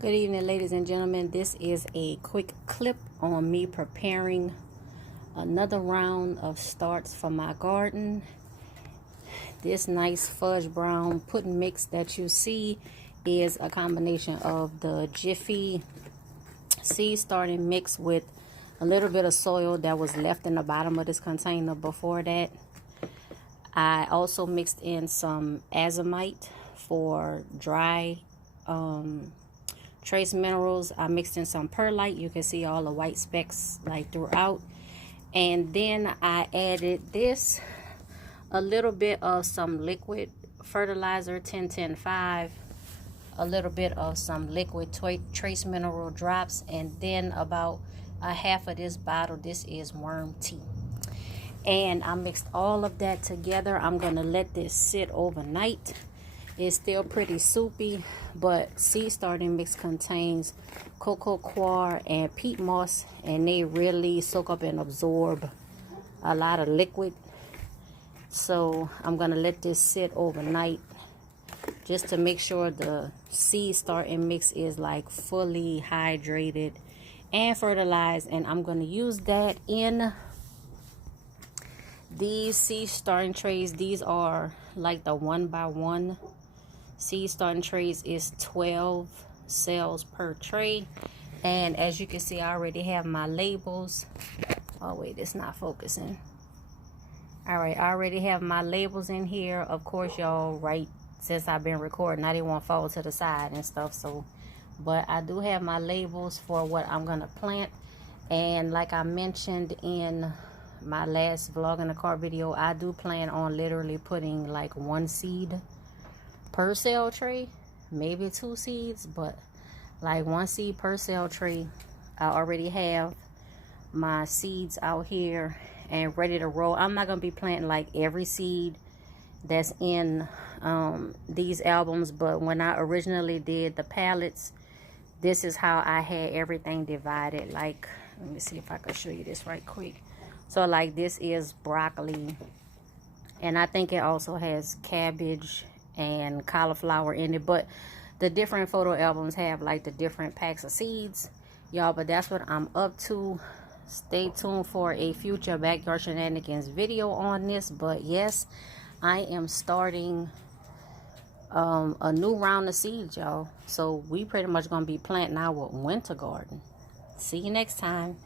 Good evening, ladies and gentlemen. This is a quick clip on me preparing another round of starts for my garden. This nice fudge brown pudding mix that you see is a combination of the Jiffy seed starting mix with a little bit of soil that was left in the bottom of this container before that. I also mixed in some azomite for dry trace minerals. I mixed in some perlite. You can see all the white specks like throughout. And then I added this, a little bit of some liquid fertilizer, 10-10-5, a little bit of some liquid trace mineral drops, and then about a half of this bottle. This is worm tea. And I mixed all of that together. I'm going to let this sit overnight. It's still pretty soupy, but seed starting mix contains cocoa coir and peat moss, and they really soak up and absorb a lot of liquid. So I'm going to let this sit overnight just to make sure the seed starting mix is like fully hydrated and fertilized. And I'm going to use that in these seed starting trays. These are like the 1x1 seed starting trays. Is 12 cells per tray, and as you can see, I already have my labels. Oh wait, it's not focusing. All right, I already have my labels in here. Of course, y'all, right, since I've been recording, I didn't want to fall to the side and stuff. So, but I do have my labels for what I'm gonna plant. And like I mentioned in my last vlog in the car video, I do plan on literally putting like one seed per cell tray, maybe 2 seeds, but like 1 seed per cell tray. I already have my seeds out here and ready to roll. I'm not gonna be planting like every seed that's in these albums, but when I originally did the pallets, this is how I had everything divided. Like, let me see if I can show you this right quick. So like, this is broccoli, and I think it also has cabbage and cauliflower in it, but the different photo albums have like the different packs of seeds, y'all. But that's what I'm up to. Stay tuned for a future Backyard Shenanigans video on this. But yes, I am starting a new round of seeds, y'all. So we pretty much gonna be planting our winter garden. See you next time.